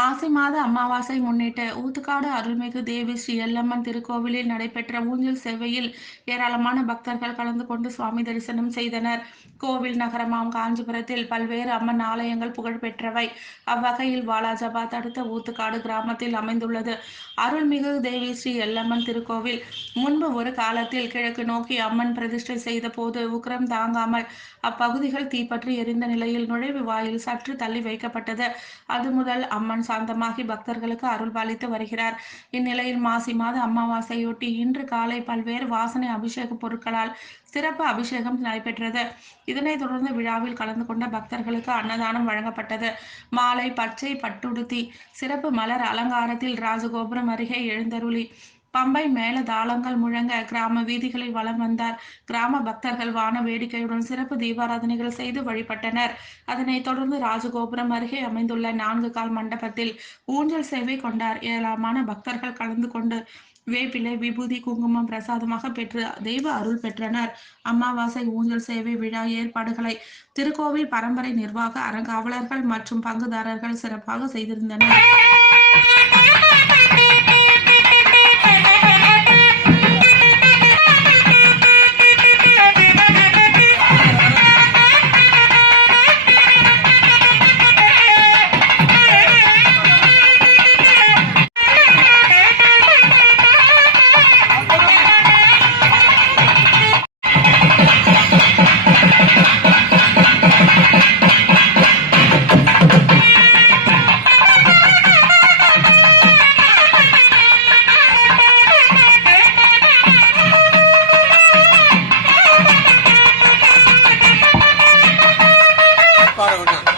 மாசி மாத அமாவாசை முன்னிட்டு ஊத்துக்காடு அருள்மிகு தேவி ஸ்ரீ எல்லம்மன் திருக்கோவிலில் நடைபெற்ற ஊஞ்சல் சேவையில் ஏராளமான பக்தர்கள் கலந்து கொண்டு சுவாமி தரிசனம் செய்தனர். கோவில் நகரமாம் காஞ்சிபுரத்தில் பல்வேறு அம்மன் ஆலயங்கள் புகழ்பெற்றவை. அவ்வகையில் வாலாஜாபாத் அடுத்த ஊத்துக்காடு கிராமத்தில் அமைந்துள்ளது அருள்மிகு தேவி ஸ்ரீ எல்லம்மன் திருக்கோவில். முன்பு ஒரு காலத்தில் கிழக்கு நோக்கி அம்மன் பிரதிஷ்டை செய்த போது உக்கிரம் தாங்காமல் அப்பகுதிகள் தீப்பற்றி எரிந்த நிலையில் நுழைவு வாயில் சற்று தள்ளி வைக்கப்பட்டது. அது முதல் அம்மன் சாந்தமாகி பக்தர்களுக்கு அருள்பாலித்து வருகிறார். இந்நிலையில் மாசி மாத அமாவாசையொட்டி இன்று காலை பல்வேறு வாசனை அபிஷேக பொருட்களால் சிறப்பு அபிஷேகம் நடைபெற்றது. இதனைத் தொடர்ந்து விழாவில் கலந்து கொண்ட பக்தர்களுக்கு அன்னதானம் வழங்கப்பட்டது. மாலை பச்சை பட்டுடுத்தி சிறப்பு மலர் அலங்காரத்தில் ராஜகோபுரம் அருகே எழுந்தருளி பம்பை மேல தாளங்கள் முழங்க கிராம வீதிகளில் வலம் வந்தார். கிராம பக்தர்கள் வான வேடிக்கையுடன் சிறப்பு தீபாராதனைகள் செய்து வழிபட்டனர். அதனைத் தொடர்ந்து ராஜகோபுரம் அருகே அமைந்துள்ள 4 கால் மண்டபத்தில் ஊஞ்சல் சேவை கொண்டார். ஏராளமான பக்தர்கள் கலந்து கொண்டு வேப்பிலை, விபூதி, குங்குமம் பிரசாதமாக பெற்று தெய்வ அருள் பெற்றனர். அமாவாசை ஊஞ்சல் சேவை விழா ஏற்பாடுகளை திருக்கோவில் பரம்பரை நிர்வாக அறங்காவலர்கள் மற்றும் பங்குதாரர்கள் சிறப்பாக செய்திருந்தனர். Para